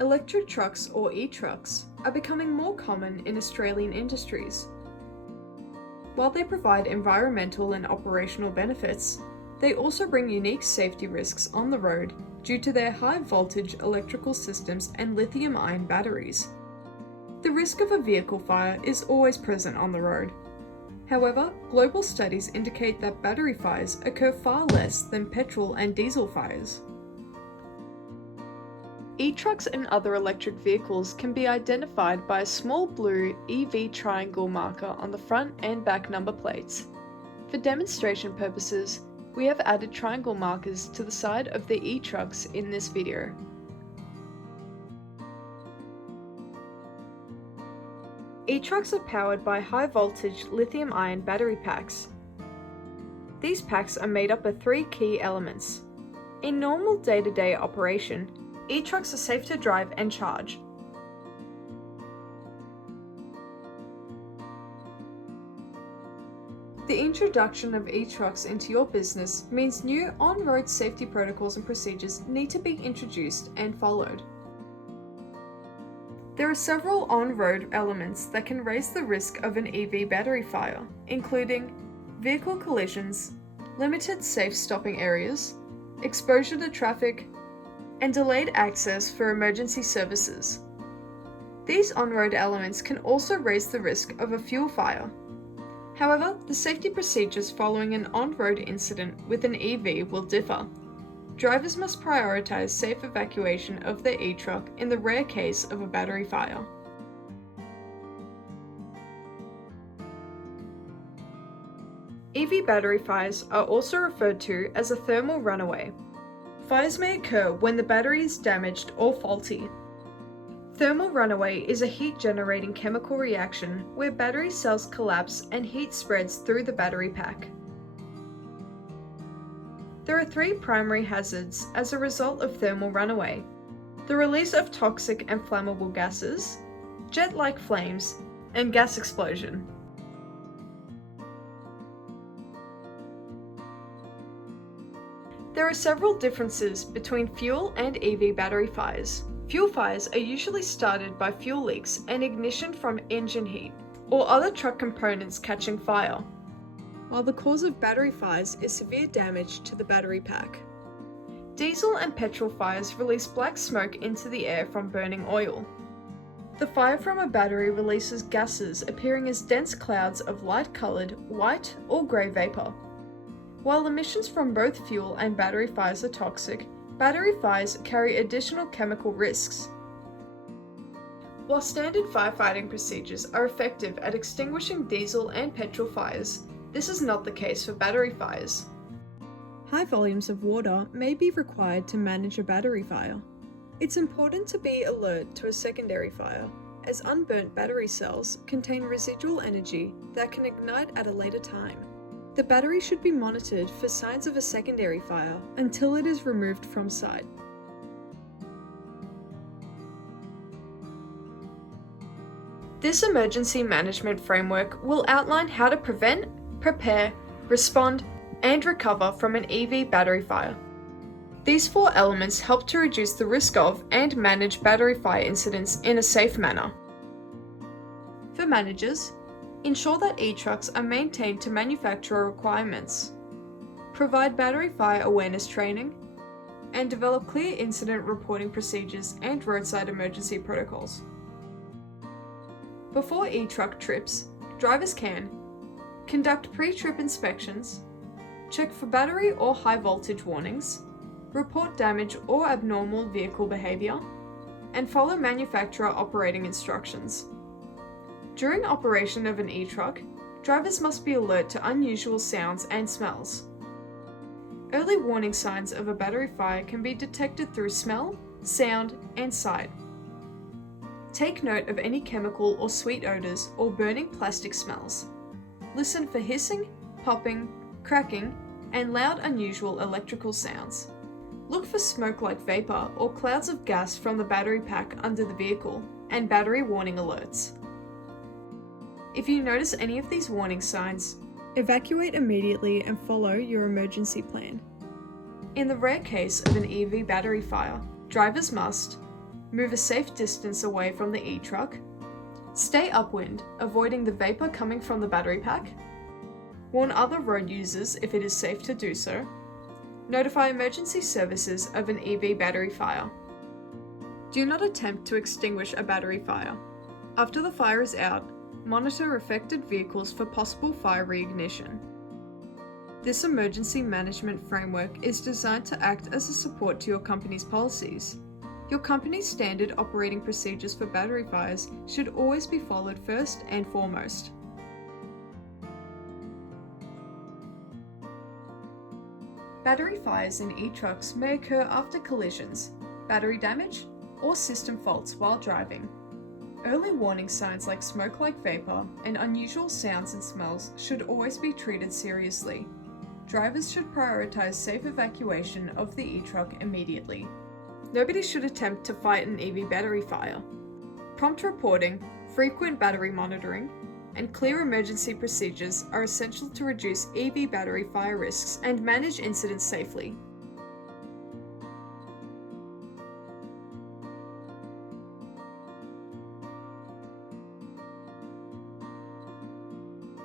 Electric trucks, or e-trucks, are becoming more common in Australian industries. While they provide environmental and operational benefits, they also bring unique safety risks on the road due to their high-voltage electrical systems and lithium-ion batteries. The risk of a vehicle fire is always present on the road. However, global studies indicate that battery fires occur far less than petrol and diesel fires. E-trucks and other electric vehicles can be identified by a small blue EV triangle marker on the front and back number plates. For demonstration purposes, we have added triangle markers to the side of the e-trucks in this video. E-trucks are powered by high-voltage lithium-ion battery packs. These packs are made up of three key elements. In normal day-to-day operation, e-trucks are safe to drive and charge. The introduction of e-trucks into your business means new on-road safety protocols and procedures need to be introduced and followed. There are several on-road elements that can raise the risk of an EV battery fire, including vehicle collisions, limited safe stopping areas, exposure to traffic, and delayed access for emergency services. These on-road elements can also raise the risk of a fuel fire. However, the safety procedures following an on-road incident with an EV will differ. Drivers must prioritize safe evacuation of their e-truck in the rare case of a battery fire. EV battery fires are also referred to as a thermal runaway. Fires may occur when the battery is damaged or faulty. Thermal runaway is a heat-generating chemical reaction where battery cells collapse and heat spreads through the battery pack. There are three primary hazards as a result of thermal runaway: the release of toxic and flammable gases, jet-like flames, and gas explosion. There are several differences between fuel and EV battery fires. Fuel fires are usually started by fuel leaks and ignition from engine heat, or other truck components catching fire, while the cause of battery fires is severe damage to the battery pack. Diesel and petrol fires release black smoke into the air from burning oil. The fire from a battery releases gases appearing as dense clouds of light-coloured white or grey vapour. While emissions from both fuel and battery fires are toxic, battery fires carry additional chemical risks. While standard firefighting procedures are effective at extinguishing diesel and petrol fires, this is not the case for battery fires. High volumes of water may be required to manage a battery fire. It's important to be alert to a secondary fire, as unburnt battery cells contain residual energy that can ignite at a later time. The battery should be monitored for signs of a secondary fire until it is removed from site. This emergency management framework will outline how to prevent, prepare, respond, and recover from an EV battery fire. These four elements help to reduce the risk of and manage battery fire incidents in a safe manner. For managers, ensure that e-trucks are maintained to manufacturer requirements. Provide battery fire awareness training, and develop clear incident reporting procedures and roadside emergency protocols. Before e-truck trips, drivers can conduct pre-trip inspections, check for battery or high voltage warnings, report damage or abnormal vehicle behavior, and follow manufacturer operating instructions. During operation of an e-truck, drivers must be alert to unusual sounds and smells. Early warning signs of a battery fire can be detected through smell, sound, and sight. Take note of any chemical or sweet odors or burning plastic smells. Listen for hissing, popping, cracking, and loud unusual electrical sounds. Look for smoke-like vapor or clouds of gas from the battery pack under the vehicle, and battery warning alerts. If you notice any of these warning signs, evacuate immediately and follow your emergency plan. In the rare case of an EV battery fire, drivers must Move a safe distance away from the e-truck. Stay upwind, avoiding the vapor coming from the battery pack. Warn other road users if it is safe to do so. Notify emergency services of an EV battery fire. Do not attempt to extinguish a battery fire. After the fire is out, monitor affected vehicles for possible fire reignition. This emergency management framework is designed to act as a support to your company's policies. Your company's standard operating procedures for battery fires should always be followed first and foremost. Battery fires in e-trucks may occur after collisions, battery damage, or system faults while driving. Early warning signs like smoke-like vapor and unusual sounds and smells should always be treated seriously. Drivers should prioritize safe evacuation of the e-truck immediately. Nobody should attempt to fight an EV battery fire. Prompt reporting, frequent battery monitoring, and clear emergency procedures are essential to reduce EV battery fire risks and manage incidents safely.